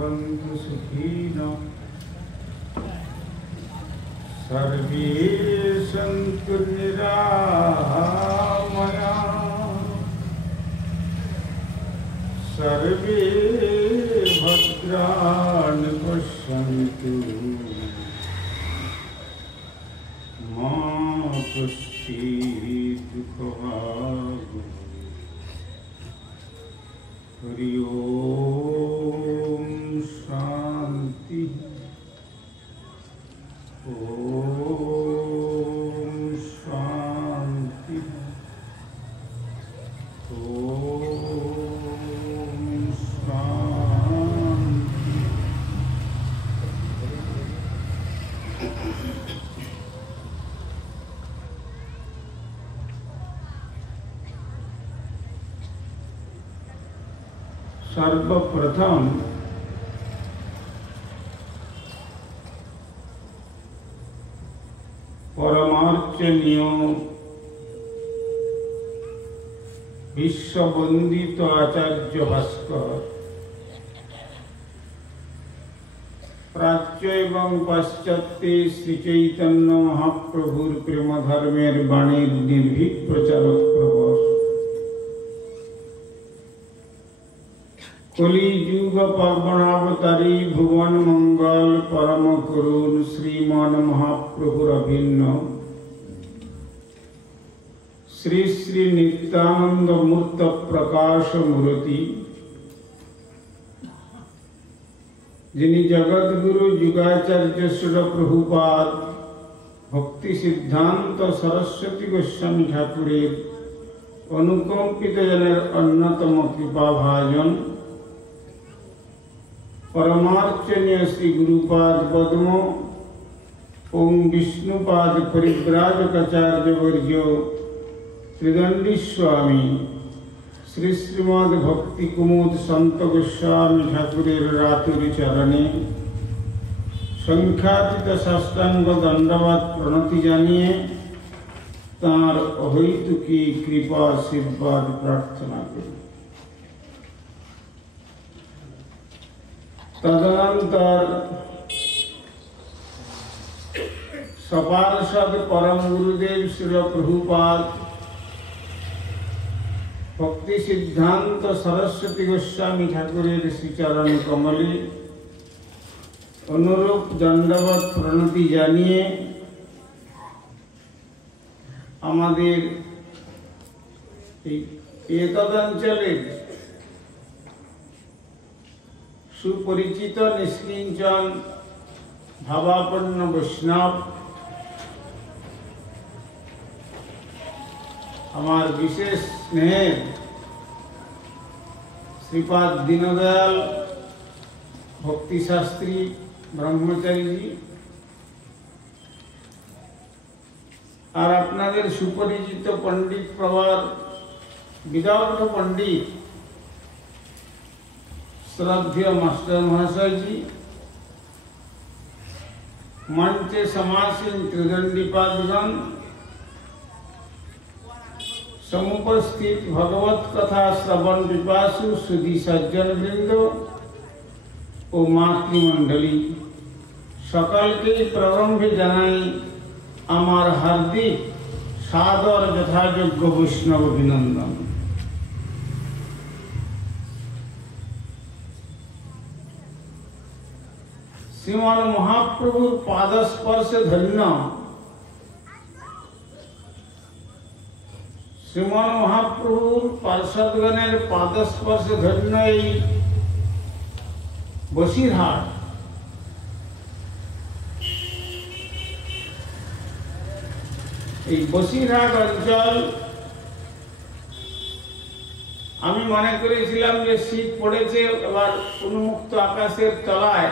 भवन्तु सुखिनः सर्वे सन्तु निरामयाः सर्वे भद्राणि पश्यन्तु मा कश्चित् दुःखभाग् हरि ओम शांति ओम शांति ओम शांति। सर्वप्रथम परमार्चनीय विश्ववंदित आचार्य भास्कर प्राच्य एवं पाश्चात्य श्री चैतन्य महाप्रभुर प्रेम धर्मेर बाणीर निर्भीक प्रचारक प्रभु कलि युग पावनावतारी भुवन मंगल परम करुण श्रीमान महाप्रभुर अभिन्न श्री श्री नित्यानंद मूर्त प्रकाश मूर्ति जिनि जगत गुरु युगाचार्य श्री प्रभुपाद भक्ति सिद्धांत सरस्वती गोस्वामी ठाकुरेर अनुकंपित जनेर अन्यतम कृपा भाजन परमार्चनीय श्री गुरुपाद पद्म ओम विष्णुपाद परिव्राजकाचार्य वर्यो त्रिदंडी स्वामी श्री श्रीमद भक्ति कुमुद संत गोस्वामी ठाकुरेर रातुरी चरणे संख्यातीत साष्टांग दंडवत प्रणति जानिए तार अहैतुकी कृपा आशीर्वाद प्रार्थना करी। तदनंतर सपार्षद परम गुरुदेव श्री प्रभुपाद भक्ति सिद्धांत सरस्वती गोस्वामी ठाकुरेर श्रीचरण कमले अनुरूप दंडवत प्रणति जानिए आमादेर एतदंचलेर सुपरिचित निष्किंचन भावापन्न वैष्णव हमार विशेष स्नेह श्रीपाद दीनदयाल भक्ति शास्त्री ब्रह्मचारी जी और आपनादेर सुपरिचित पंडित प्रवार विदाउट पंडित श्रद्धेय मास्टर महाशय जी मंचे समासीन त्रिदंडीपादगण समुपस्थित भगवत कथा श्रवण पिपासु सुधी सज्जन वृंद और मातृमंडली सकल के प्रारंभे जानाई आमार हार्दिक सादर यथायोग्य वैष्णव अभिनंदन। श्रीमान महाप्रभुर पादस्पर्श धन्य श्रीमान महाप्रभुर पार्षदगणेर पादस्पर्श धन्य बसिरहाट बसिरहाट अंचल आमी मने करेছিলাম যে শীত পড়েছে এবার উন্মুক্ত আকাশের তলায়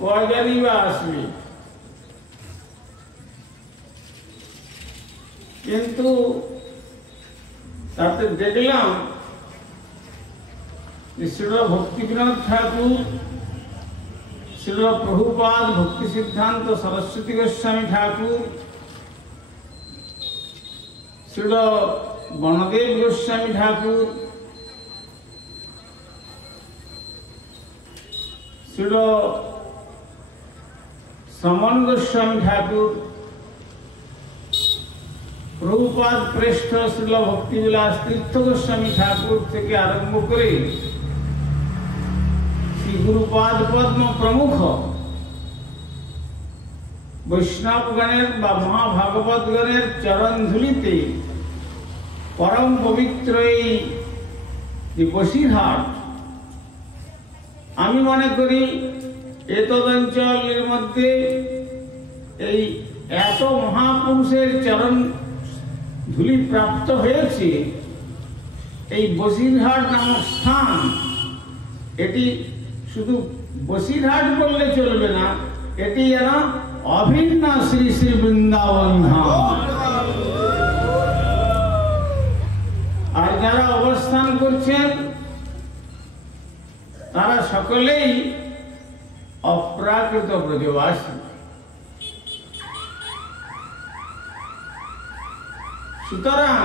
কয়জনই বা আসবে কিন্তু তাতে দেখলাম যে শ্রীল ভক্তিবিনোদ ঠাকুর শ্রীল প্রভুপাদ ভক্তি সিদ্ধান্ত সরস্বতী গোস্বামী ঠাকুর শ্রীল বনদেব গোস্বামী ঠাকুর শ্রীল সমন গোস্বামী ঠাকুর, প্রভুপাদ প্রেষ্ঠ শ্রীল ভক্তিবিলাস তীর্থ গোস্বামী ঠাকুর থেকে আরম্ভ করে শ্রী গুরুপাদ পদ্ম প্রমুখ বৈষ্ণবগণের বা মহাভাগবতগণের চরণ ধুলিতে পরম পবিত্র এই যে বসিরহাট, আমি মনে করি এতদঞ্চলের মধ্যে এই এত মহাপুরুষের চরণ ধুলি প্রাপ্ত হয়েছে। এই বসিরহাট নামক স্থান, এটি শুধু বসিরহাট বললে চলবে না, এটি যেন অভিন্ন শ্রী শ্রী বৃন্দাবন ধাম। আর যারা অবস্থান করছেন তারা সকলেই অপ্রাকৃত ব্রজবাসী। সুতরাং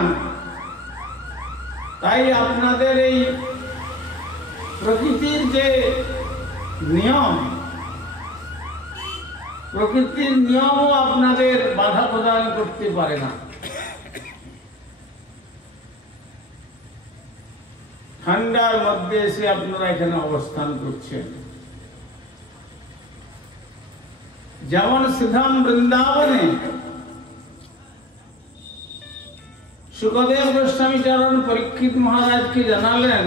তাই আপনাদের এই প্রকৃতির যে নিয়ম, প্রকৃতির নিয়মও আপনাদের বাধা প্রদান করতে পারে না। ঠান্ডার মধ্যে এসে আপনারা এখানে অবস্থান করছেন। যেমন সিধাম বৃন্দাবনে সুখদেব গোস্বামী চরণ পরীক্ষিত মহারাজকে জানালেন,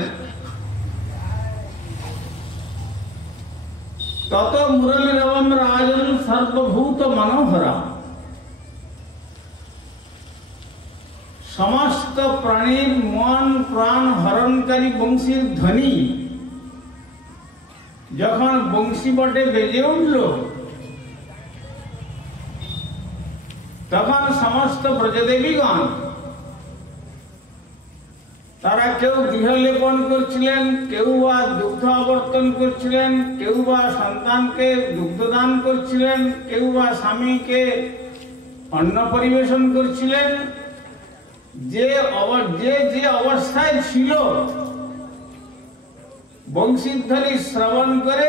তত মুরলীরবম রাজন সর্বভূত মনোহরা, সমস্ত প্রাণীর মন প্রাণ হরণকারী বংশীর ধ্বনি যখন বংশী বটে বেজে উঠল, তখন সমস্ত ব্রজদেবীগণ তারা কেউ গৃহলেপন করছিলেন, কেউ বা দুগ্ধ আবর্তন করছিলেন, কেউ বা সন্তানকে দুগ্ধদান করছিলেন, কেউ বা স্বামীকে অন্ন পরিবেশন করছিলেন। যে যে অবস্থায় ছিল বংশীধ্বনি শ্রবণ করে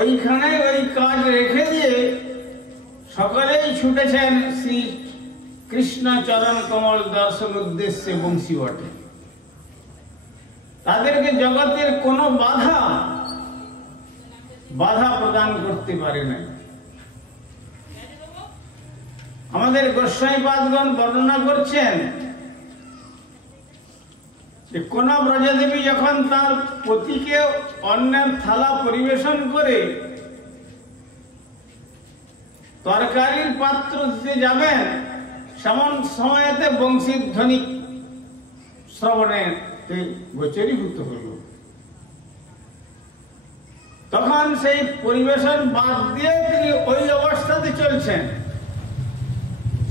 ওইখানে ওই কাজ রেখে দিয়ে সকলেই ছুটেছেন শ্রী কৃষ্ণ চরণ কমল দর্শন উদ্দেশ্যে বংশী বটে। তাদেরকে জগতের কোনো বাধা প্রদান করতে পারে না। আমাদের গোস্বামীপাদগণ বর্ণনা করছেন যে কোন ব্রজদেবী যখন তার পতিকে অন্যের থালা পরিবেশন করে তরকারির পাত্র দিতে যাবেন, সেমন সময়তে বংশীর ধ্বনি শ্রবণে গোচরীভূত হল। তখন সেই পরিবেশন বাদ দিয়ে তিনি ওই অবস্থাতে চলছেন।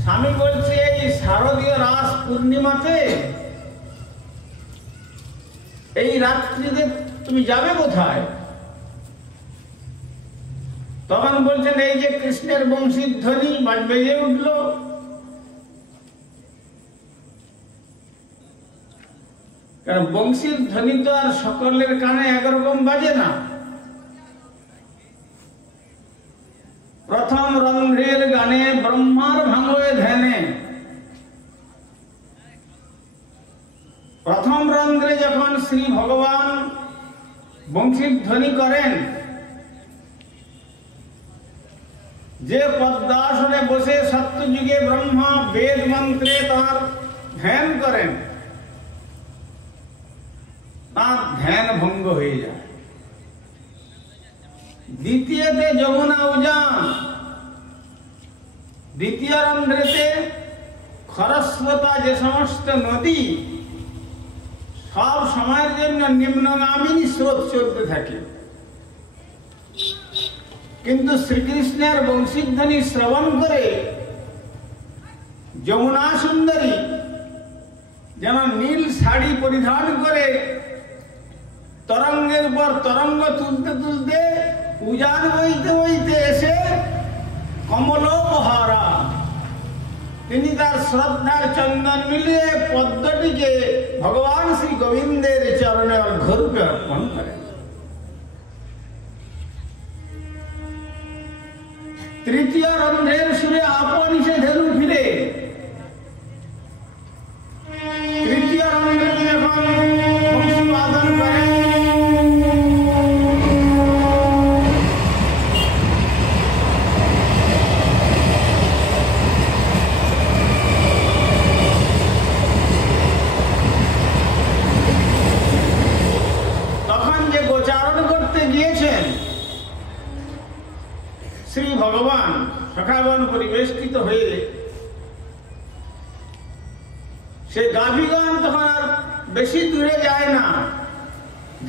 স্বামী বলছে, এই শারদীয় রাস পূর্ণিমাতে এই রাত্রিতে তুমি যাবে কোথায়? তখন বলছেন, এই যে কৃষ্ণের বংশীর ধ্বনি বেজে উঠল, কারণ বংশীর ধ্বনি তো আর সকলের কানে একরকম বাজে না। প্রথম রন্ধ্রের গানে ব্রহ্মার ভাঙয়ে ধ্যানে, প্রথম রন্ধ্রে যখন শ্রী ভগবান বংশীর ধ্বনি করেন, যে পদ্মাসনে বসে সত্যযুগে ব্রহ্মা বেদ মন্ত্রে তার ধ্যান করেন, তার ধ্যান ভঙ্গ হয়ে যায়। দ্বিতীয়তে যমুনা উজান, দ্বিতীয় রন্ধ্রেতে খরস্রোতা যে সমস্ত নদী সব সময়ের জন্য নিম্নগামিনী স্রোত চলতে থাকে, কিন্তু শ্রীকৃষ্ণের বংশীধ্বনি শ্রবণ করে যমুনা সুন্দরী যেন নীল শাড়ি পরিধান করে তরঙ্গের উপর তরঙ্গ তুলতে তুলতে উজান বইতে বইতে এসে কমলোপহারা তিনি তার শ্রদ্ধার চন্দন মিলিয়ে পদ্মটিকে ভগবান শ্রী গোবিন্দের চরণে অর্ঘ্যরূপে অর্পণ করেন। তৃতীয় রন্ধ্রের সুরে আপনি সে ধেনু ফিরে। তৃতীয় রন্ধ্রে যখন বংশী বাদন করে, তখন যে গোচারণ করতে গিয়েছেন শ্রী ভগবান সখাগণ পরিবেষ্টিত হয়ে, সে গাভীগণ তখন আর বেশি দূরে যায় না,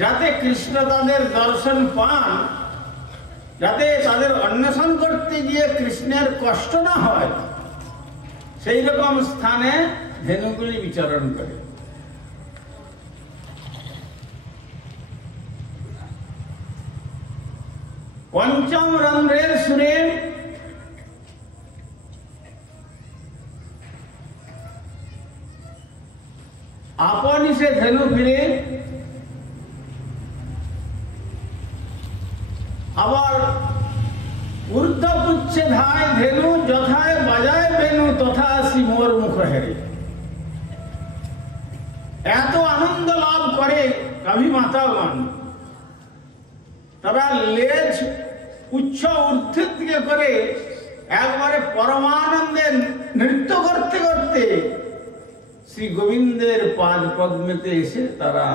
যাতে কৃষ্ণ তাদের দর্শন পান, যাতে তাদের অন্বেষণ করতে গিয়ে কৃষ্ণের কষ্ট না হয়, সেই রকম স্থানে ধেনুগুলি বিচরণ করে। পঞ্চম রন্ধ্রের সুরে আপনি সে ধেনু ফিরে, আবার ঊর্ধ্বপুচ্ছে ধায় ধেনু, যথায় বাজায় বেনু, তথা আসি মোর মুখ হেরে। এত আনন্দ লাভ করে গাভী মাতাগণ, তবে লেজ উচ্চ ঊর্ধ্বের দিকে করে একবারে পরমানন্দে নৃত্য করতে করতে শ্রী গোবিন্দের পাদ পদ্মেতে এসে তারা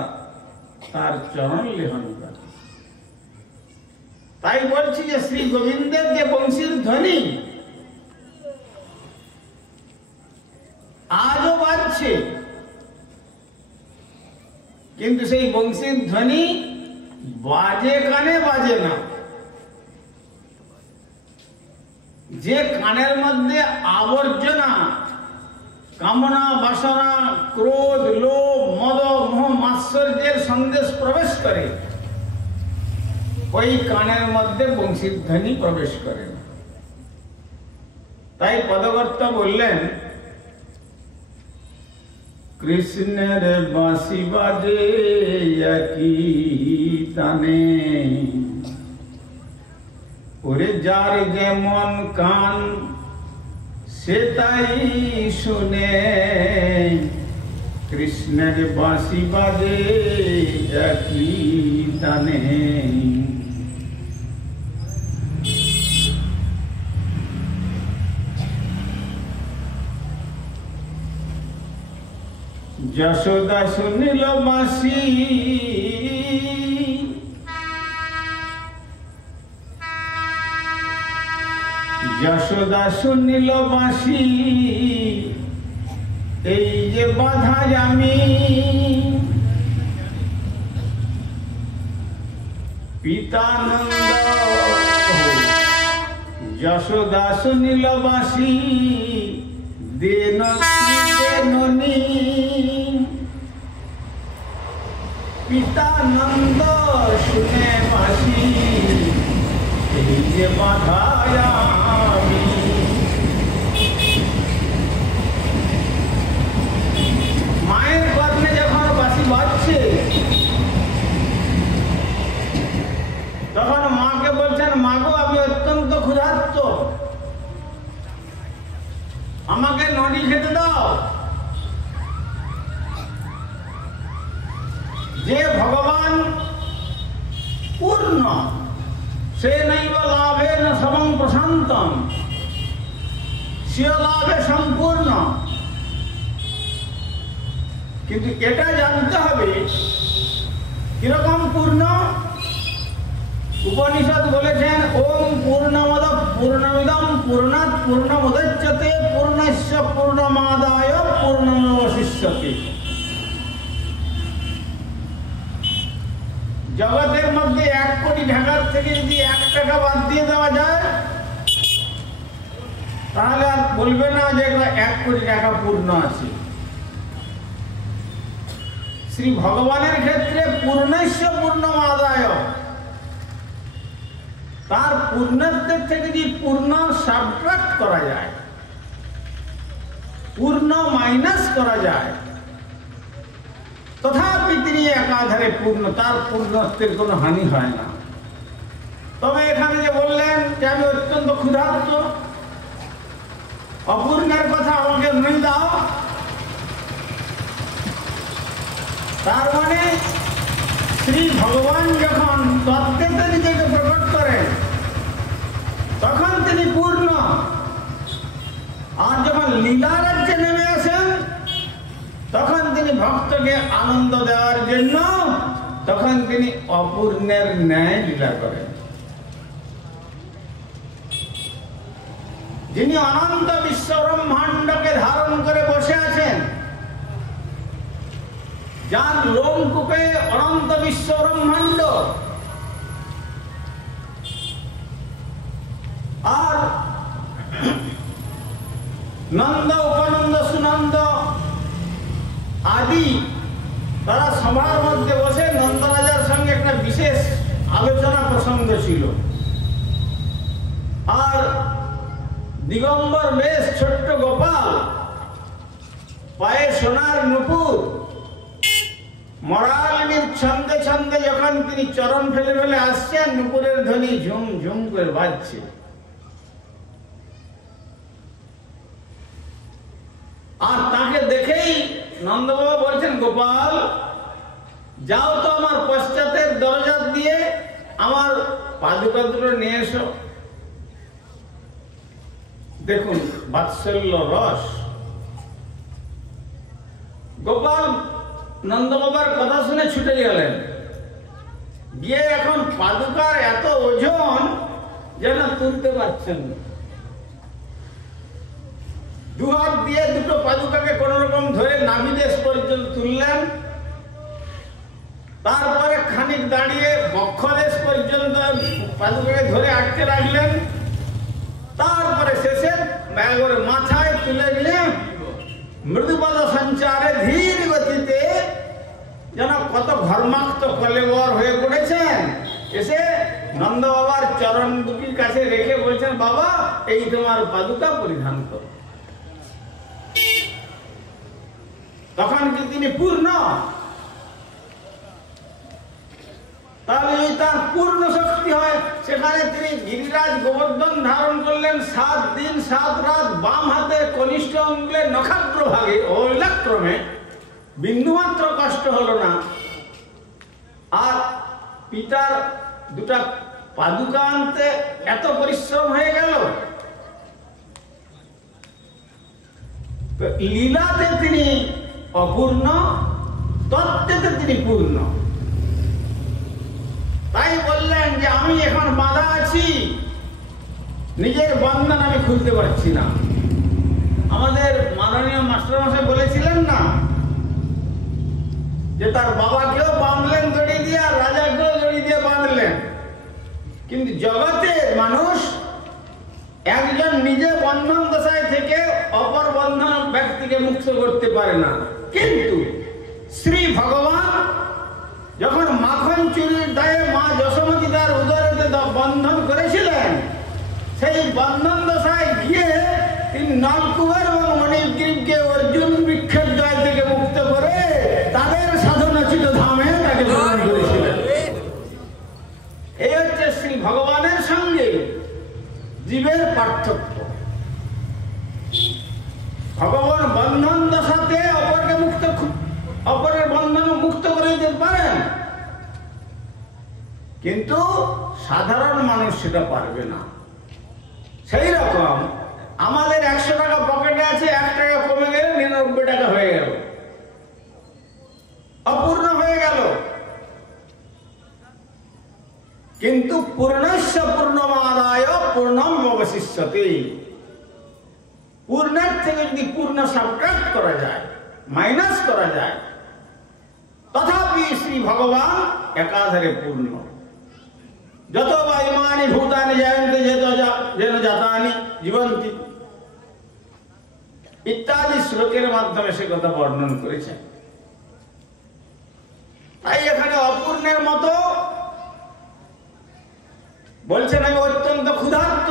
তার চরণ লেহন করে। তাই বলছি যে শ্রী গোবিন্দের যে বংশীর ধ্বনি আজও বাজছে, কিন্তু সেই বংশীর ধ্বনি বাজে কানে বাজে না। যে কানের মধ্যে আবর্জনা, কামনা, বাসনা, ক্রোধ, লোভ, মদ, মোহ, মাৎসর্যের সন্দেশ প্রবেশ করে, ওই কানের মধ্যে বংশীর ধ্বনি প্রবেশ করে না। তাই পদকর্তা বললেন, কৃষ্ণের বাঁশি বাজে একই তানে, ওরে যার যেমন কান সে তাই শুনে, কৃষ্ণের বাঁশি বাজে একই তানে। যশোদা শুনিল বাঁশি, যশোদা শুনিল বাঁশি, এই যে বাধা আমি, পিতানন্দ যশোদা শুনিল বাঁশি, দেননি পিতানন্দ শুনে বাঁশি, এই যে বাধা আমি। মায়ের কর্ণে যখন বাঁশি বাজছে, তখন মাকে বলছেন, মাগো আমি অত্যন্ত ক্ষুধার্ত, আমাকে নড়ি খেতে দাও। যে ভগবান পূর্ণ, সে নৈব লাভে ন সমং প্রশান্তম, সে লাভে সম্পূর্ণ। কিন্তু এটা জানতে হবে কিরকম পূর্ণ। উপনিষদ বলেছেন, ওম পূর্ণমদ পূর্ণমিদম পূর্ণাৎ পূর্ণমুদচ্যতে পূর্ণস্য পূর্ণমাদায় পূর্ণমেবশিষ্যতে। জগতের মধ্যে 1 কোটি টাকার থেকে যদি 1 টাকা বাদ দিয়ে দেওয়া যায়, তাহলে আর বলবে না যে 1 কোটি টাকা পূর্ণ আছে। শ্রী ভগবানের ক্ষেত্রে পূর্ণস্য পূর্ণমাদায়, তার পূর্ণত্বের থেকে যদি পূর্ণ সাবট্রাক্ট করা যায়, পূর্ণ মাইনাস করা যায়, তথাপি তিনি একাধারে পূর্ণ, তার পূর্ণত্বের কোনো হানি হয় না। তবে এখানে যে বললেন যে আমি অত্যন্ত ক্ষুধার্ত, অপূর্ণের কথা আমাকে নই দাও, তার মানে শ্রী ভগবান যখন তত্ত্বেতে নিজেকে প্রকট করেন তখন তিনি পূর্ণ, আর যখন লীলা রাজ্যে নেমে আসেন তখন তিনি ভক্তকে আনন্দ দেওয়ার জন্য তখন তিনি অপূর্ণের ন্যায় লীলা করেন। যিনি অনন্ত বিশ্ব ব্রহ্মাণ্ডকে ধারণ করে বসে আছেন, যার লোমকূপে অনন্ত বিশ্ব ব্রহ্মাণ্ড, আর নন্দ উপনন্দ সুনন্দ আদি তারা সভার মধ্যে বসে নন্দরাজার সঙ্গে একটা বিশেষ আলোচনা প্রসঙ্গ ছিল। আর দিগম্বর বেশ ছোট্ট গোপাল, পায়ে সোনার নুপুর, মরালিনীর ছন্দে ছন্দে যখন তিনি চরণ ফেলে ফেলে আসছেন, নুপুরের ধ্বনি ঝুম ঝুম করে বাজছে। আর তাকে দেখেই নন্দবাবা বলছেন, গোপাল যাও তো আমার পশ্চাতের দরজা দিয়ে আমার পাদুকা দুটো নিয়ে এসো। দেখুন বাৎসল্য রস। গোপাল নন্দবাবার কথা শুনে ছুটে গেলেন, গিয়ে এখন পাদুকার এত ওজন যেন তুলতে পারছেন না। দুহাত দিয়ে দুটো পাদুকাকে কোন রকম ধরে নাভিদেশ পর্যন্ত তুললেন, তারপরে খানিক দাঁড়িয়ে বক্ষদেশ পর্যন্ত পাদুকাকে ধরে আটকে রাখলেন, তারপরে শেষে একবারে মাথায় তুলে নিয়ে মৃদুপদ সঞ্চারে ধীর গতিতে যেন কত ঘর্মাক্ত কলেবর হয়ে পড়েছেন, এসে নন্দ বাবার চরণ দুটির কাছে রেখে বলছেন, বাবা এই তোমার পাদুকা পরিধান করো। তখন কি তিনি পূর্ণ? তাহলে তার পূর্ণ শক্তি হয়। সেখানে তিনি গিরিরাজ গোবর্ধন ধারণ করলেন 7 দিন 7 রাত, বাম হাতে কনিষ্ঠ অঙ্গুলের নখাগ্র ভাগে ঐলাক্রমে, বিন্দুমাত্র কষ্ট হলো না। আর পিতার দুটা পাদুকা আনতে এত পরিশ্রম হয়ে গেল। লীলাতে তিনি অপূর্ণ, তত্ত্বেতে তিনি পূর্ণ। তাই বললেন যে আমি এখন বাঁধা আছি, নিজের বন্ধন আমি খুলতে পারছি না। আমাদের মাননীয় মাস্টারমশাই বলেছিলেন না যে তার বাবাকেও বাঁধলেন দড়ি দিয়ে, আর রাজাকেও দড়ি দিয়ে বাঁধলেন। কিন্তু জগতের মানুষ একজন নিজে বন্ধন দশায় থেকে অপর বন্ধন ব্যক্তিকে মুক্ত করতে পারে না। কিন্তু শ্রী ভগবান যখন মাখন চুরির দায়ে মা যশোমতী তার উদরতে বন্ধন করেছিলেন, সেই বন্ধন দশায় গিয়ে তিনি নলকুমার এবং মণিগ্রীবকে অর্জুন বৃক্ষের জয় থেকে মুক্ত করে তাদের সাধনাচিত ধামে তাকে গ্রহণ করেছিলেন। এই হচ্ছে শ্রী ভগবানের সঙ্গে জীবের পার্থক্য। ভগবান বন্ধন দশাতে অপরের বন্ধন মুক্ত করে দিতে পারেন, কিন্তু সাধারণ মানুষ সেটা পারবে না। সেই রকম আমাদের 100 টাকা পকেটে আছে, 1 টাকা কমে গেলে 99 টাকা হয়ে গেল, অপূর্ণ হয়ে গেল। কিন্তু পূর্ণস্য পূর্ণমাদায় পূর্ণম অবশিষ্যতে। পূর্ণের থেকে যদি পূর্ণ সাবট্রাক্ট করা যায়, মাইনাস করা যায়, তথাপি শ্রী ভগবান একাধারে পূর্ণ। যত বা ইমানি ভূতানি জায়ন্তে যেন জাতানি জীবন্তি ইত্যাদি শ্লোকের মাধ্যমে সে কথা বর্ণন করেছেন। তাই এখানে অপূর্ণের মতো বলছেন আমি অত্যন্ত ক্ষুধার্ত।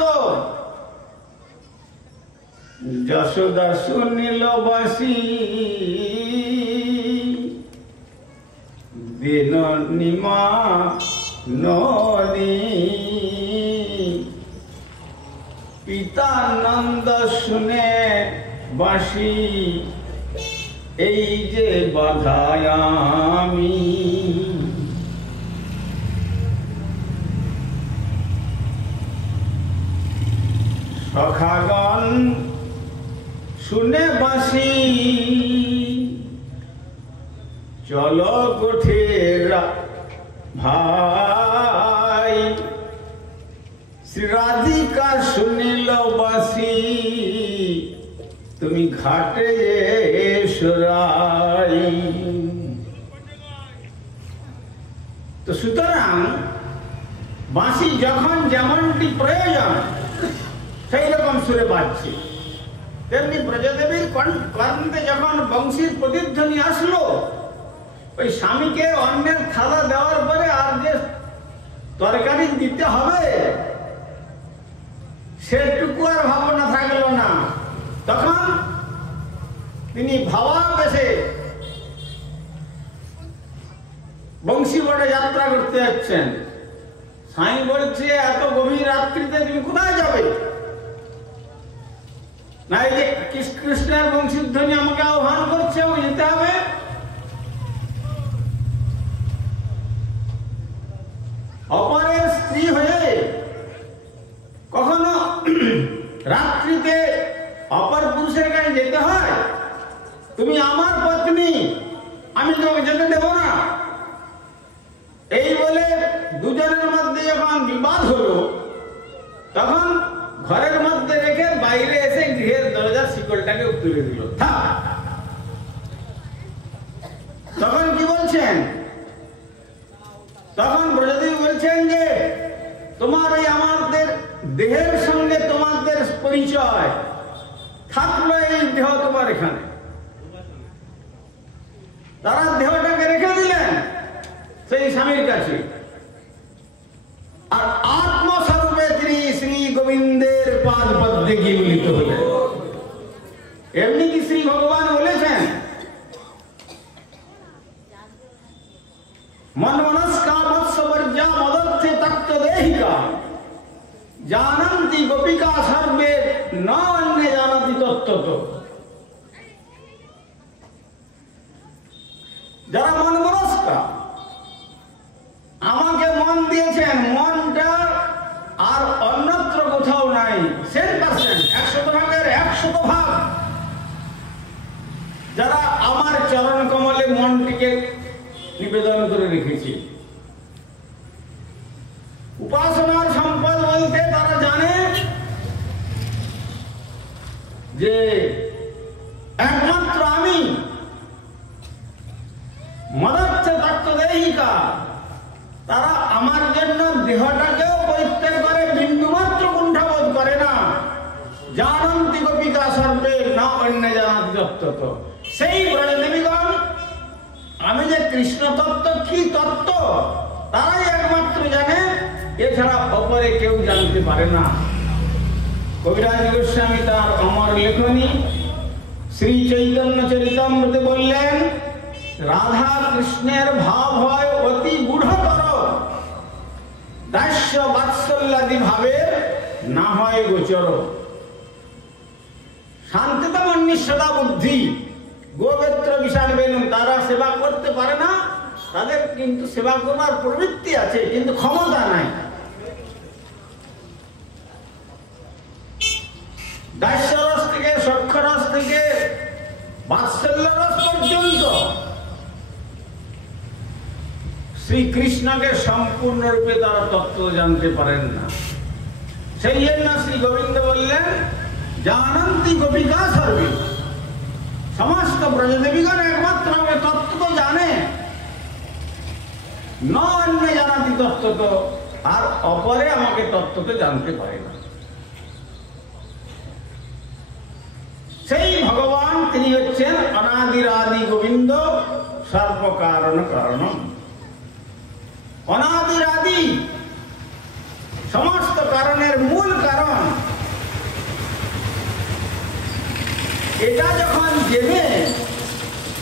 যশোদা শুনিল বাসি দিন নিমা ননি পিতা নন্দ শুনে বাঁশি এই যে বাধায় আমি, সখাগণ শুনে বাঁশি চলো গোঠে ভাই, শ্রী রাধিকা শুনিল বাঁশি তুমি ঘাটে এসরাই। তো সুতরাং বাঁশি যখন যেমনটি প্রয়োজন সেই রকম সুরে বাজছে, তেমনি ব্রজদেবীর কর্ণে যখন বংশীর প্রতিধ্বনি আসলো, ওই স্বামীকে অন্যের থালা দেওয়ার পরে আর যে তরকারি দিতে হবে সেটুকু আর ভাবনা থাকলো না। তখন তিনি ভাবাবেশে বংশী বটে যাত্রা করতে যাচ্ছেন। স্বামী বলছে, এত গভীর রাত্রিতে তুমি কোথায় যাবে? না, এই যে কৃষ্ণের বংশীর ধ্বনি আমাকে আহ্বান করছে, ও যেতে হবে। অপরের স্ত্রী হয়ে কখনো রাত্রিতে অপর পুরুষের কাছে যেতে হয়? তুমি আমার পত্নী, আমি তোমাকে যেতে দেব না। এই বলে দুজনের মধ্যে যখন বিবাদ হলো, তখন ঘরের মধ্যে রেখে বাইরে এসে গৃহের দরজার শিকলটাকে তুলে দিল। তখন কি বলছেন? তখন ব্রজদেবী বলছেন যে তোমার এই আমাদের দেহের সঙ্গে তোমাদের পরিচয় থাকলো, এই দেহ তোমার এখানে। তারা দেহটাকে রেখে দিলেন সেই স্বামীর কাছে, আর আত্মস্বরূপে তিনি শ্রী গোবিন্দের পাদ পদ্মে গিয়ে মিলিত হলেন। এমনি কি শ্রী ভগবান বলেছেন, মনমনস্কা মৎস্যবর্জা মদর্থে তত্ত্ব দেহিকা জানন্তি গোপিকা সর্বে ন অন্যে জানাতি তত্ত্বত। যারা মনমনস্কা, আমাকে মন দিয়েছেন, মনটা আর অন্যত্র কোথাও নাই, 100%, 100%, 100% যারা আমার চরণ কমলে মনটিকে নিবেদন করে রেখেছি। উপাসনার সম্পদ বলতে তারা জানে যে একমাত্র আমি মদর্থে তত্ত্বদেহিকা। তারা আমার জন্য দেহটাকেও পরিত্যাগ করে, বিন্দুমাত্র কুণ্ঠাবোধ করে না। জানন্তি গোপিকা সর্বে না অন্য জানাতি তত্ত্বত। সেই ব্রজদেবীগণ আমি যে কৃষ্ণ তত্ত্ব কি তত্ত্ব তারাই একমাত্র জানে, এছাড়া অপরে কেউ জানতে পারে না। কবিরাজ গোস্বামী তার অমর লেখনী শ্রী চৈতন্য চরিতামৃতে বললেন, রাধা কৃষ্ণের ভাব হয় অতি গূঢ়তর, দাস্য বাৎসল্যাদি ভাবে না হয় গোচর। শান্তিতম নিঃসদা বুদ্ধি গোবেত্র বিশাল বেনু, তারা সেবা করতে পারে না, তাদের কিন্তু সেবা করার প্রবৃত্তি আছে, কিন্তু ক্ষমতা নাই। দাস্যরস থেকে সক্ষরস থেকে বাৎসল্য রস পর্যন্ত শ্রীকৃষ্ণকে সম্পূর্ণরূপে তারা তত্ত্ব জানতে পারেন না। সেই জন্য শ্রী গোবিন্দ বললেন, জানন্তি গোপিকা সর্বে। সমস্ত ব্রজদেবীগণ একমাত্র আমাকে তত্ত্ব তো জানে, ন অন্য জানাতি তত্ত্ব তো, আর অপরে আমাকে তত্ত্ব তো জানতে পারে না। সেই ভগবান তিনি হচ্ছেন অনাদির আদি গোবিন্দ, সর্বকারণ কারণম। অনাদির আদি, সমস্ত কারণের মূল কারণ। এটা যখন জেনে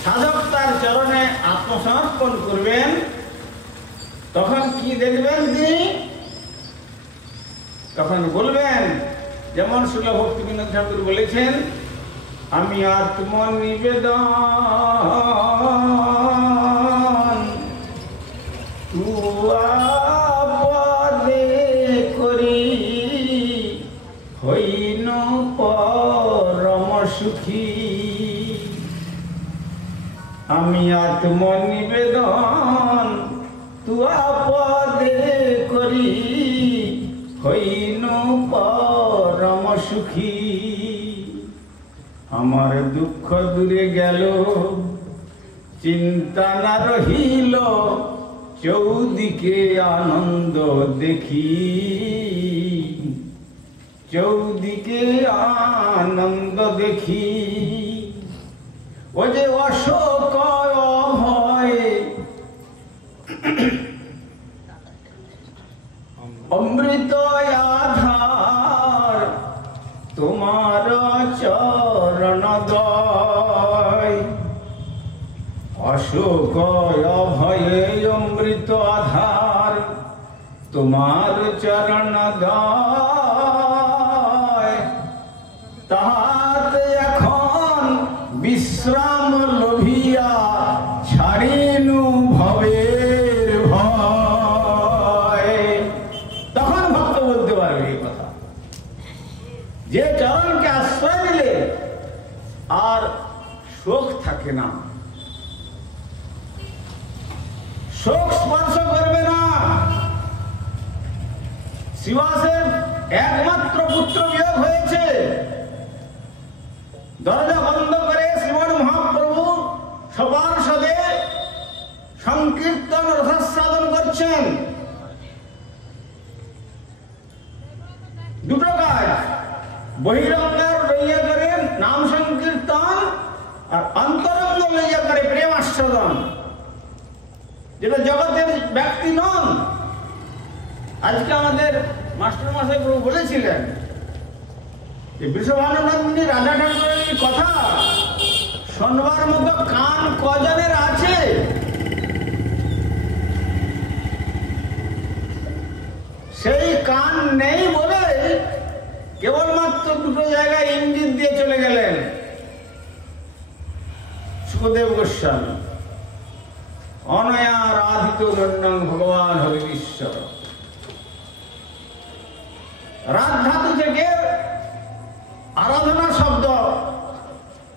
সাধক তার চরণে আত্মসমর্পণ করবেন, তখন কি দেখবেন তিনি? তখন বলবেন যেমন শিল ভক্তিবিনোদ ঠাকুর বলেছেন, আমি আত্মনিবেদন তুয়াপদে করি হইন পরম সুখী। আমি আত্মনিবেদন তুয়াপদে করি হইন পরম সুখী। আমার দুঃখ দূরে গেল চিন্তা না রহিল, চৌদিকে আনন্দ দেখি, চৌদিকে আনন্দ দেখি। ও যে অশোক অভয় অমৃত আধার তোমার চরণদয়। অশোক অভয়ে অমৃত আধার তোমার চরণদয়। তাহাতে এখন বিশ্রাম লোভিয়া ছাড়িনু ভবের ভয়। তখন ভক্ত বলতে পারবে এই কথা, যে চরণকে আশ্রয় দিলে আর শোক থাকে না, শোক স্পর্শ করবে না। শিবাসের একমাত্র পুত্র বিয়োগ হয়েছে, দরজা বন্ধ করে শ্রীমন মহাপ্রভু সবার সাথে সংকীর্তন রসাস্বাদন করছেন। দুটো কাজ, বহিরঙ্গের লইয়া করে নাম সংকীর্তন আর অন্তরঙ্গ লইয়া করে প্রেম আস্বাদন, যেটা জগতের ব্যক্তি নন। আজকে আমাদের মাস্টার মশাই প্রভু বলেছিলেন যে বৃষভানুনন্দিনী রাধা ঠাকুরের কথা শোনবার মতো কান কজনের আছে? সেই কান নেই বলে কেবলমাত্র দুটো জায়গায় ইঙ্গিত দিয়ে চলে গেলেন সুখদেব গোস্বামী। অনয়া রাধিত দণ্ডং ভগবান হরিশ্বর। রাধ ধাতু থেকে আরাধনা শব্দ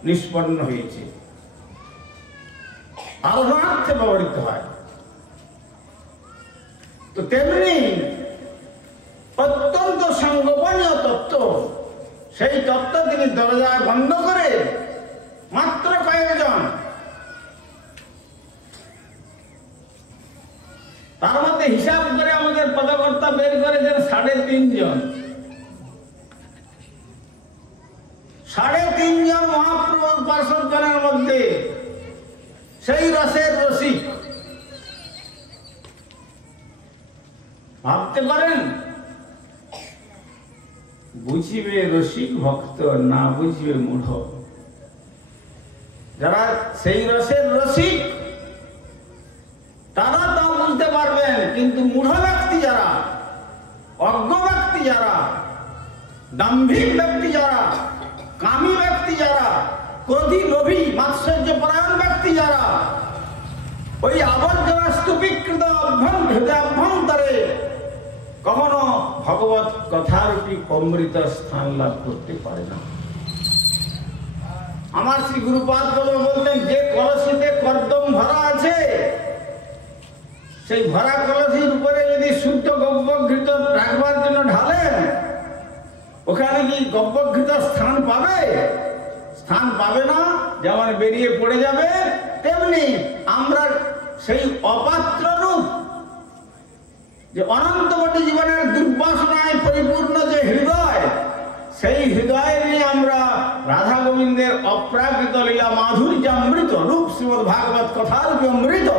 নিষ্পন্ন হয়েছে, আরাধনার্থে ব্যবহৃত হয়। তো তেমনি অত্যন্ত সংগোপনীয় তত্ত্ব, সেই তত্ত্ব তিনি দরজায় বন্ধ করে মাত্র কয়েকজন, তার মধ্যে হিসাব করে আমাদের পদকর্তা বের করেছেন 3.5 জন। 3.5 জন মহাপ্রভুর পার্শ্বজনের মধ্যে সেই রসের রসিক। ভাবতে পারেন, বুঝিবে রসিক ভক্ত, না বুঝিবে মূঢ়। যারা সেই রসের রসিক তারা তা বুঝতে পারবেন, কিন্তু মূঢ় ব্যক্তি যারা, অজ্ঞ ব্যক্তি যারা, দাম্ভিক ব্যক্তি যারা, কামী ব্যক্তি যারা, ক্রোধী লোভী মাৎসর্য পরায়ণ ব্যক্তি যারা, ওই আবর্জনা স্তূপীকৃত অভ্যন্তরে কখনো ভগবত কথারূপী অমৃত স্থান লাভ করতে পারে না। আমার শ্রী গুরুপাদ বলতেন, যে কলসিতে কর্দম ভরা আছে, সেই ভরা কলসির উপরে যদি শুদ্ধ গব্যঘৃত রাখবার জন্য ঢালেন, ওখানে কি গব্যঘৃত স্থান পাবে? স্থান পাবে না, যেমন বেরিয়ে পড়ে যাবে। তেমনি আমরা সেই অপাত্র রূপ, যে অনন্তবর্তী জীবনের দুর্বাসনায় পরিপূর্ণ যে হৃদয়, সেই হৃদয় নিয়ে আমরা রাধা গোবিন্দের অপ্রাকৃত লীলা মাধুর্য অমৃত রূপ শ্রীমদ ভাগবত কথার অমৃত,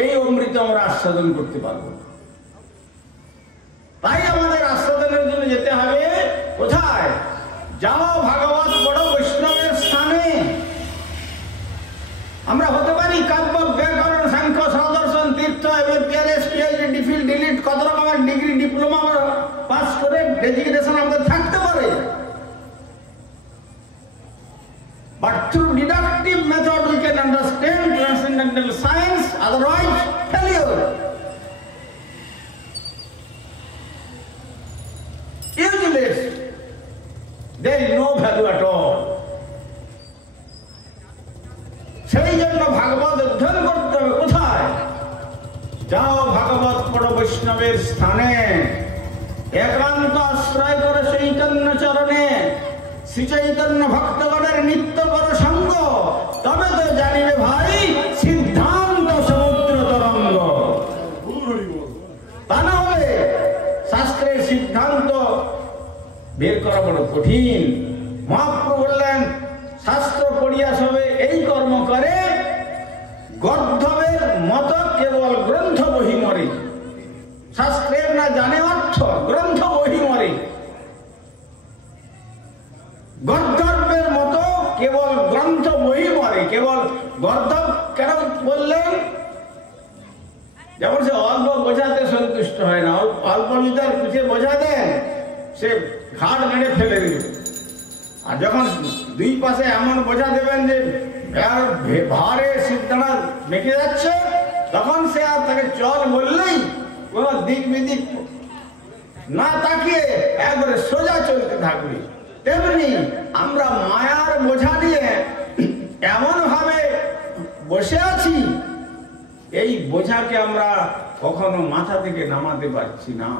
এই অমৃত আমরা আস্বাদন করতে পারব। তাই আমাদের আস্বাদনের জন্য যেতে হবে কোথায়? যাও ভাগবত পড়ো বৈষ্ণবের স্থানে। আমরা হতে পারি কাব্য, ব্যাকরণ, সাংখ্য, সদর্শন, তীর্থ, এমএপিআরএস, পিএইচডি, ডিফিল, ডিলিট, কত রকমের ডিগ্রি, ডিপ্লোমা পাস করে ডেজিগনেশন আমাদের থাকতে পারে, But through deductive method we can understand transcendental science, otherwise failure. Useless. There is no value at all. সেই জন্য ভাগবত অধ্যয়ন করতে হবে। কোথায়? যাও ভাগবত পড়ো বৈষ্ণবের স্থানে, একান্ত আশ্রয় করো চৈতন্য চরণে, শ্রী চৈতন্য ভক্তগণের নিত্য করো সঙ্গ, তবে তো জানিবে ভাই সিদ্ধান্ত সমুদ্র তরঙ্গ। তা না হলে শাস্ত্রের সিদ্ধান্ত বের করা বড় কঠিন। মহাপ্রভু বললেন শাস্ত্র পড়িয়া সবে এই কর্ম করে, গর্ধবের মত কেবল গ্রন্থ বহি মরে। শাস্ত্রের না জানে অর্থ, গ্রন্থ বহি মরে। গর্ধবের মতো কেবল গ্রন্থ বহি মরে। কেবল গর্ধব কেন বললেন? যেমন সে অল্প বোঝাতে সন্তুষ্ট হয় না, অল্প যদি তার পিছিয়ে বোঝা দেন সে ঘাট মেরে ফেলে দিবে। আর যখন দুই পাশে এমন বোঝা দেবেন যে ভারে সিদ্ধান্ত মেখে যাচ্ছে, তখন সে আর তাকে চল বললেই কোন দিক বিদিক না তাকিয়ে একবারে সোজা চলতে থাকবে। তেমনি আমরা মায়ার বোঝা নিয়ে এমন ভাবে বসে আছি, এই বোঝাকে আমরা কখনো মাথা থেকে নামাতে পারছি না,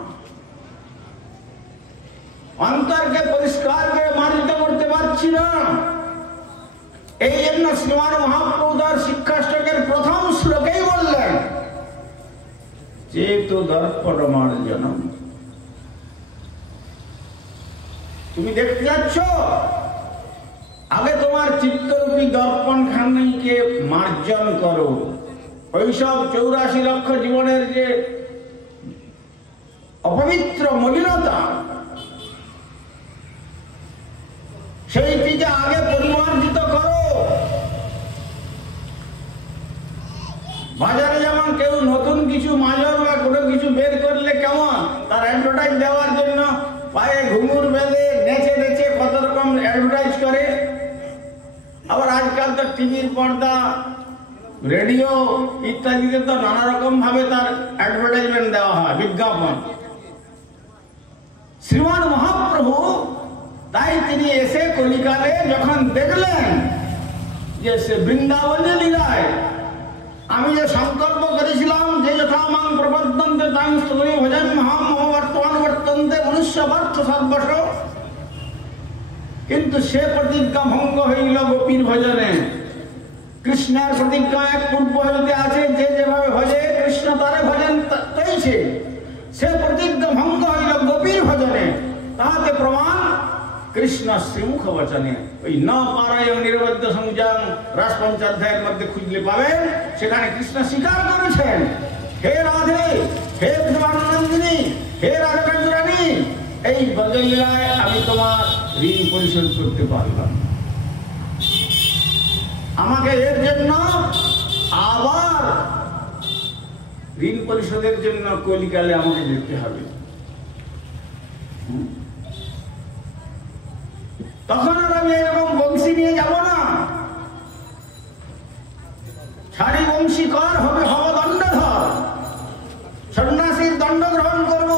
অন্তরকে পরিষ্কার করে মার্জিত করতে পারছি না। এই জন্য শ্রীমান মহাপ্রভু তার শিক্ষাষ্টকের প্রথম শ্লোকেই বললেন চেতু দর্পণ মার্জনম। তুমি দেখতে যাচ্ছ, আগে তোমার চিত্তরূপী দর্পণ খানিকে মার্জন করো। ওইসব 84 লক্ষ জীবনের যে অপবিত্র মলিনতা, সেইটিকে আগে পরিমার্জিত করো। বাজারে যেমন কেউ নতুন কিছু মাজন বা কোনো কিছু বের করলে কেমন তার অ্যাডভার্টাইজ দেওয়ার জন্য পায়ে ঘুঙুর বেঁধে নেচে নেচে কত রকম অ্যাডভার্টাইজ করে। আবার আজকাল তো টিভির পর্দা, রেডিও ইত্যাদিতে তো নানা রকম ভাবে তার অ্যাডভার্টাইজমেন্ট দেওয়া হয়, বিজ্ঞাপন। শ্রীমান মহাপ্রভু তাই তিনি এসে কলিকালে যখন দেখলেন যে সে বৃন্দাবনে লীলায় আমি যে সংকল্প করেছিলাম যে যথা মাং প্রবদ্ধন্তে তাং স্তবৈ ভজাম্যহং মম বর্তমান বর্তন্তে মনুষ্য পার্থ সর্বস্ব, কিন্তু সে প্রতিজ্ঞা ভঙ্গ হইল গোপীর ভজনে। কৃষ্ণের প্রতিজ্ঞা এক পূর্ব হইতে আছে, যে যেভাবে ভজে কৃষ্ণ তারে ভজন তৈছে। সে প্রতিজ্ঞা ভঙ্গ হইল গোপীর ভজনে, তাহাতে প্রমাণ কৃষ্ণ শ্রীমুখ বচনে। ওই ন পারায়ণ নিরবদ্ধ সংযম রাস পঞ্চাধ্যায়ের মধ্যে খুঁজলে পাবেন, সেখানে কৃষ্ণ স্বীকার করেছেন, হে রাধে, হে বিধাননন্দিনী, হে রাধাকান্তরানী, এই ব্রজলীলায় আমি তোমার ঋণ পরিশোধ করতে পারলাম। আমাকে এর জন্য আবার ঋণ পরিশোধের জন্য কলিকালে আমাকে যেতে হবে। তখন আর আমি এরকম বংশী নিয়ে যাব না, ছাড়ি বংশী কর হবে, হব দণ্ডধর, সন্ন্যাসীর দণ্ড গ্রহণ করব।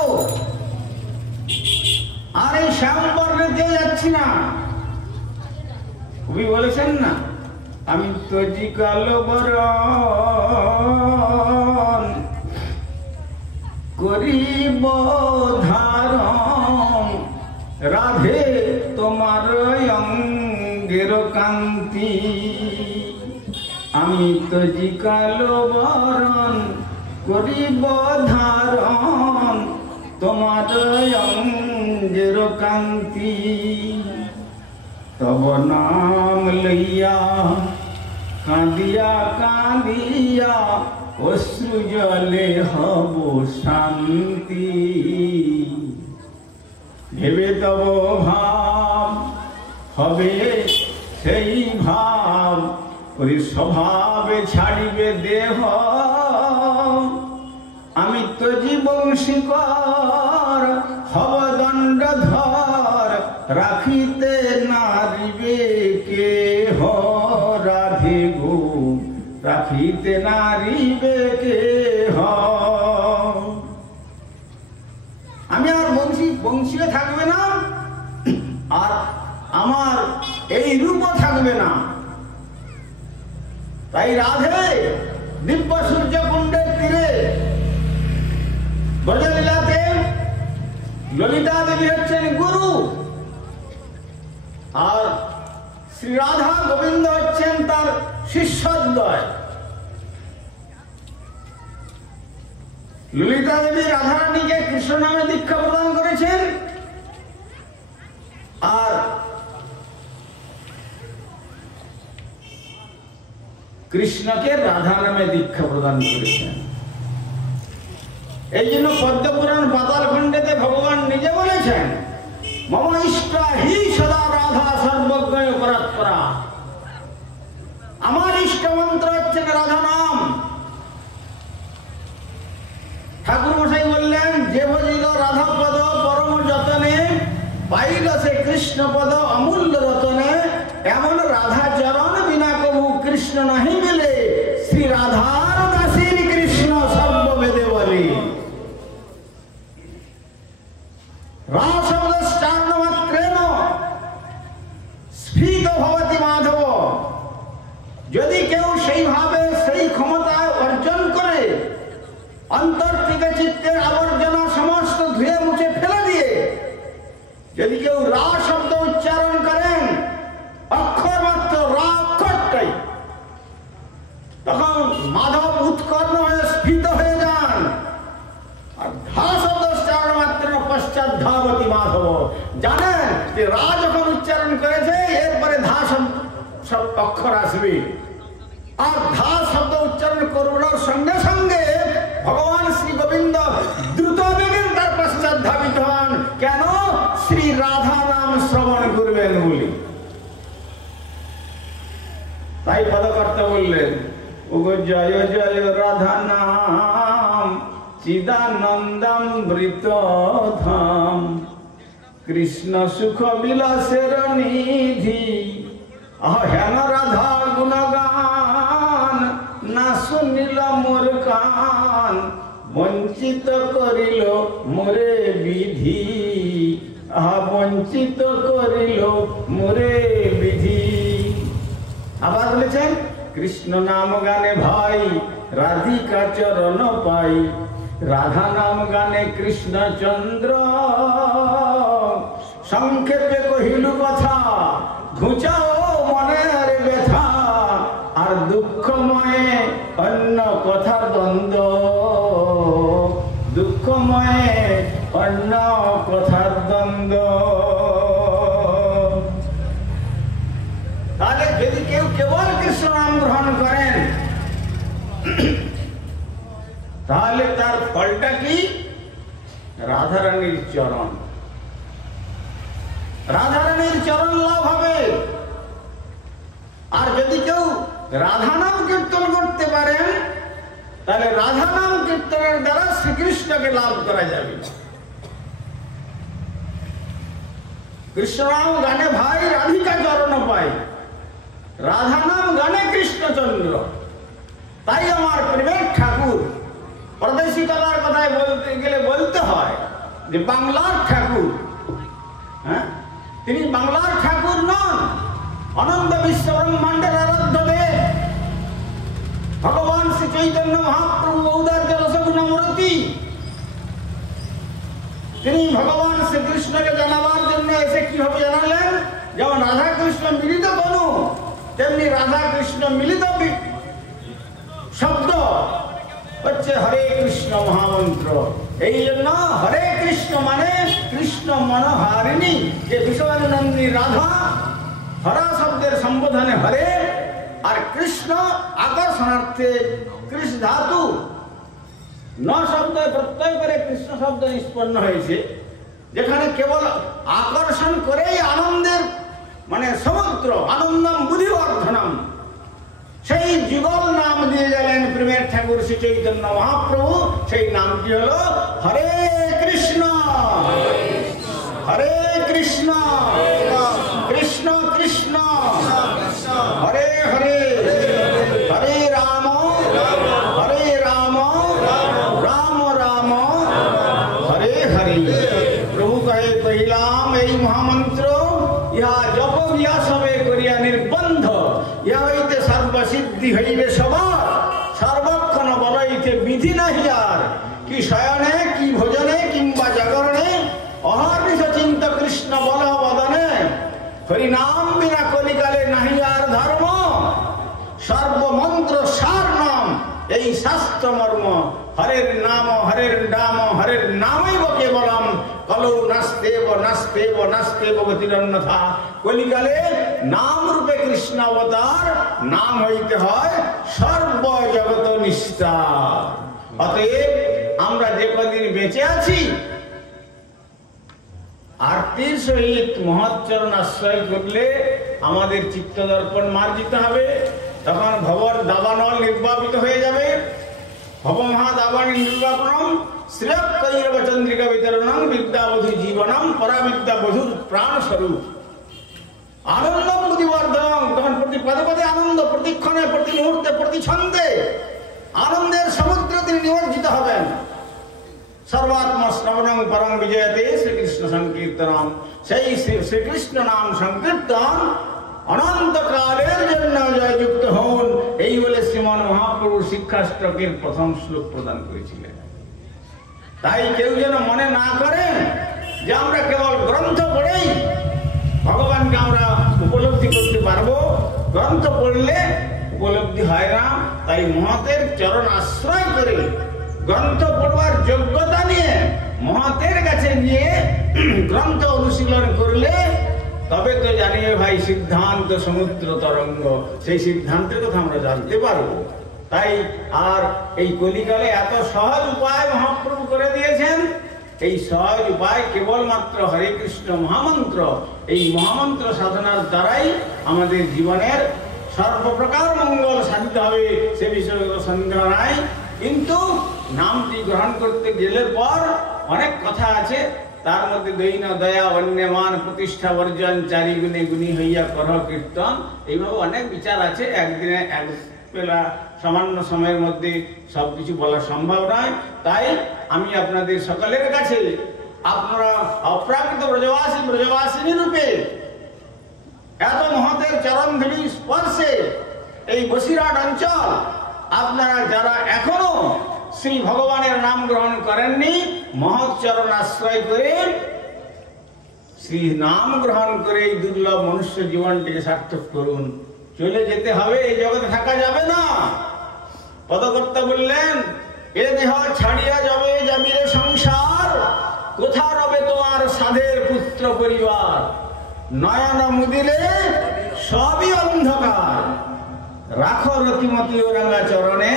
আর এই শ্যামবর্ণে যাচ্ছি না। কবি বলেছেন না, আমি তজি কালো বরণ করিব ধারণ, রাধে তোমার অঙ্গের কান্তি। আমি তজি কালো বরণ করিব ধারণ, তোমার অঙ্গের কান্তি। তব নাম লইয়া কাঁদিয়া কাঁদিয়া অশ্রু জলে হব শান্তি। ভেবে তব ভাব হবে সেই ভাব, ওই স্বভাবে ছাড়িবে দেহ। আমি তো জীবন শিকর হব দণ্ডধর, রাখিতে নারিবে কে রাধে গো, রাখিতে নারিবে কে। আমি আর বংশীয় থাকবে না, আর আমার এই রূপও থাকবে না। তাই রাধে দিব্য সূর্য কুণ্ডের তীরে ব্রজলীলাতে ললিতা দেবী হচ্ছেন গুরু, আর শ্রী রাধা গোবিন্দ হচ্ছেন তার শিষ্যদ্বয়। ললিতা দেবী রাধারানীকে কৃষ্ণ নামে দীক্ষা প্রদান করেছেন, আর কৃষ্ণকে রাধা নামে দীক্ষা প্রদান করেছেন। এই জন্য পদ্মপুরাণ পাতাল খণ্ডেতে ভগবান নিজে বলেছেন, মম ইষ্টা হি সদা রাধা সর্বজ্ঞ পরাৎপরা। আমার ইষ্ট মন্ত্র হচ্ছেন রাধা নাম। ঠাকুর মশাই বললেন, যে ভজিল রাধা পদ পরম যতনে, পাইল সে কৃষ্ণ পদ অমূল্য রতনে। এমন রাধা চরণ বিনা কবু কৃষ্ণ নাহি মিলে, শ্রী রাধার দাসীর কৃষ্ণ সর্ববেদে বলে। রাশব্দশ্চার্ণমাত্রেণ স্ফীত ভবতি মাধব। যদি কেউ সেইভাবে সেই ক্ষমতা অর্জন করে, অন্তর থেকে চিত্তের আবর্জনা সমস্ত ধুয়ে মুছে ফেলে দিয়ে যদি কেউ রা শব্দ উচ্চারণ করেন, অক্ষর মাত্র রা অক্ষরটাই, তখন মাধব উৎকর্ণ হয়ে স্ফীত হয়ে যান। আর ধা শব্দ উচ্চারণ মাত্র পশ্চাৎ ধাবতি মাধব। জানেন যে রা যখন উচ্চারণ করেছে, এরপরে ধা সব অক্ষর আসবে। আর ধা শব্দ উচ্চারণ করবার সঙ্গে সঙ্গে ভগবান শ্রী গোবিন্দ দ্রুত বেগে তার পশ্চাৎ ধাবিত হন। কেন? শ্রী রাধা নাম শ্রবণ করবেন বলি। তাই পদকর্তা বললেন, ওগো জয় জয় রাধা নাম, চিদানন্দামৃত ধাম, কৃষ্ণ সুখ বিলাসের নিধি। হেন রাধা গুণগান, না শুনিল মোর কান, বঞ্চিত করিল মোরে বিধি। বঞ্চিত করিল মোরে বিধি। আবার বলেছেন, কৃষ্ণ নাম গানে ভাই, রাধিকা চরণ পাই। রাধা নাম গানে কৃষ্ণচন্দ্র, সংক্ষেপে কহিলু কথা, ঘুচাও মনের ব্যথা। আর দুঃখময়ে অন্য কথার দ্বন্দ্ব, দুঃখময়ে অন্য কথার দ্বন্দ্ব। তাহলে যদি কেউ কেবল কৃষ্ণ নাম গ্রহণ করেন, তাহলে তার ফলটা কি? রাধারানীর চরণ, রাধারানীর চরণ লাভ হবে। আর যদি কেউ রাধা নাম কীর্তন করতে পারেন, তাহলে রাধা নাম কীর্তনের দ্বারা শ্রীকৃষ্ণকে লাভ করা যাবে। কৃষ্ণ নাম গানে ভাই, রাধিকা চরণ পাই। রাধা নাম গানে কৃষ্ণচন্দ্র। তাই আমার প্রেমের ঠাকুর, প্রাদেশিকতার কথায় বলতে গেলে বলতে হয় যে বাংলার ঠাকুর। হ্যাঁ, তিনি বাংলার ঠাকুর নন, অনন্ত বিশ্ব ব্রহ্মাণ্ডের আরাধ্য দেব ভগবান শ্রী চৈতন্য মহাপ্রভু ঔদার্য রসগুণমূর্তি। তিনি ভগবান শ্রীকৃষ্ণকে জানাবার জন্য এসে কিভাবে জানালেন? যেমন রাধা কৃষ্ণ মিলিত বনু, তেমনি রাধা কৃষ্ণ মিলিত শব্দ হচ্ছে হরে কৃষ্ণ মহামন্ত্র। এই জন্য হরে কৃষ্ণ মানে কৃষ্ণ মনোহারিণী, যে বিষয়ানন্দী রাধা, হরা শব্দের সম্বোধনে হরে, আর কৃষ্ণ আকর্ষণার্থে কৃষ্ণ ধাতু ন শব্দ প্রত্যয় করে কৃষ্ণ শব্দ নিষ্পন্ন হয়েছে, যেখানে কেবল আকর্ষণ করেই আনন্দের মানে সমুদ্র, আনন্দম বুধিবর্ধনম, সেই যুগল নাম দিয়ে গেলেন প্রেমের ঠাকুর শ্রী চৈতন্য মহাপ্রভু। সেই নামটি হলো হরে কৃষ্ণ। হরে কৃষ্ণ কৃষ্ণ কৃষ্ণ হরে হরে হরে রাম রাম রাম হরে হরে। প্রভু কহে কহিলাম এই মহামন্ত্র ইহা জপ গিয়া সবে করিয়া নির্বন্ধ, ইহা হইতে সর্বসিদ্ধি হইবে সবার, সর্বক্ষণ বলইতে বিধি নাহি আর। কি শয়নে কি ভোজনে কিংবা জাগরণে অহর্নিশ চিন্ত কৃষ্ণ বল বদনে, হরিনাম বিনা কলিকালে নাহি আর ধর্ম, সর্বমন্ত্র সার নাম এই শাস্ত্র মর্ম। হরের নাম হরের নামৈব কেবলম, কলৌ নাস্তেব নাস্তেব নাস্তেব গতিরন্যথা। কলিকালে নাম রূপে কৃষ্ণ অবতার, নাম হইতে হয় সর্বজগত নিষ্ঠার। অতএব আমরা যে কদিন বেঁচে আছি আরতির সহিত মহৎচরণ আশ্রয় করলে আমাদের চিত্ত দর্পণ মার্জিত হবে, তখন ভবর দাবানল নির্বাপিত হয়ে যাবে। ভব মহাদাবান নির্বাপনম শ্রেয়ৈরব চন্দ্রিকা বিতরণম বিদ্যাবধূ জীবনম পরাবিদ্যা বধূর প্রাণ স্বরূপ। আনন্দ বুদ্ধিবর্ধনম, তখন প্রতি পদে পদে আনন্দ, প্রতিক্ষণে প্রতি মুহূর্তে প্রতি ছন্দে আনন্দের সমুদ্র তিনি নিমজ্জিত হবেন। সর্বাত্মা শ্রবণং পরম বিজয়তে শ্রীকৃষ্ণ সংকীর্তনম, সেই শ্রীকৃষ্ণ নাম সংকীর্তন অনন্তকালের জন্য জয়যুক্ত হন, এই বলে শ্রীমান মহাপ্রভু শিক্ষাষ্টকের প্রথম শ্লোক প্রদান করেছিলেন। তাই কেউ যেন মনে না করেন যে আমরা কেবল গ্রন্থ পড়েই ভগবানকে আমরা উপলব্ধি করতে পারবো, গ্রন্থ পড়লে উপলব্ধি হয় না। তাই মহতের চরণ আশ্রয় করে গ্রন্থ পড়বার যোগ্যতা নিয়ে মহতের কাছে গিয়ে গ্রন্থ অনুশীলন করলে তবে তো জানিয়ে ভাই সিদ্ধান্ত সমুদ্র তরঙ্গ, সেই সিদ্ধান্তের কথা আমরা জানতে পারবো। তাই আর এই কলিকালে এত সহজ উপায় মহাপ্রভু করে দিয়েছেন। এই সহজ উপায় কেবলমাত্র হরে কৃষ্ণ মহামন্ত্র, এই মহামন্ত্র সাধনার দ্বারাই আমাদের জীবনের সর্বপ্রকার মঙ্গল সাধিত হবে, সে বিষয়ে সন্দেহ নাই। কিন্তু নামটি গ্রহণ করতে গেলে পর অনেক কথা আছে, তার মধ্যে দৈন দয়া অন্যমান প্রতিষ্ঠা বর্জন চারি গুণে গুণী হইয়া করহ কীর্তন, এইভাবে অনেক বিচার আছে। একদিনে এক বেলা সামান্য সময়ের মধ্যে সবকিছু বলা সম্ভব নয়। তাই আমি আপনাদের সকলের কাছে, আপনারা অপ্রাকৃত ব্রজবাসিনী রূপে এত মহতের চরণ ধূলি স্পর্শে এই বসিরহাট অঞ্চল আপনারা যারা এখনো শ্রী ভগবানের নাম গ্রহণ করেননি, মহৎ চরণ আশ্রয় করে শ্রী নাম গ্রহণ করে এই দুর্লভ মনুষ্য জীবনটিকে সার্থক করুন। চলে যেতে হবে, এই জগতে থাকা যাবে না। পদকর্তা বললেন, এ দেহ ছাড়িয়া যাবে যাবিরে সংসার, কোথা রবে তোমার সাধের পুত্র পরিবার, নয়ন মুদিলে সবই অন্ধকার, রাখো রতিমতি ও রাঙা চরণে,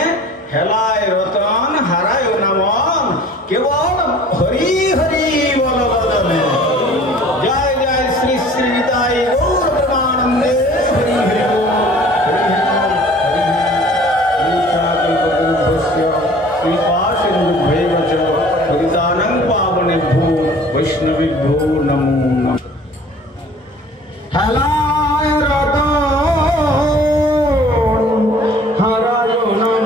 হেলায় রতন হারায় নামন, কেবল হরি হরি বল বদনে। জয় জয় শ্রী শ্রী নিতাই গৌর প্রেমানন্দে, হরি হরি কৃপা সিন্ধু ভৈবচ হরিতানং পাবনেভ্যো বৈষ্ণবেভ্যো নমো নমঃ। হেলায় রতন হারায় নামন।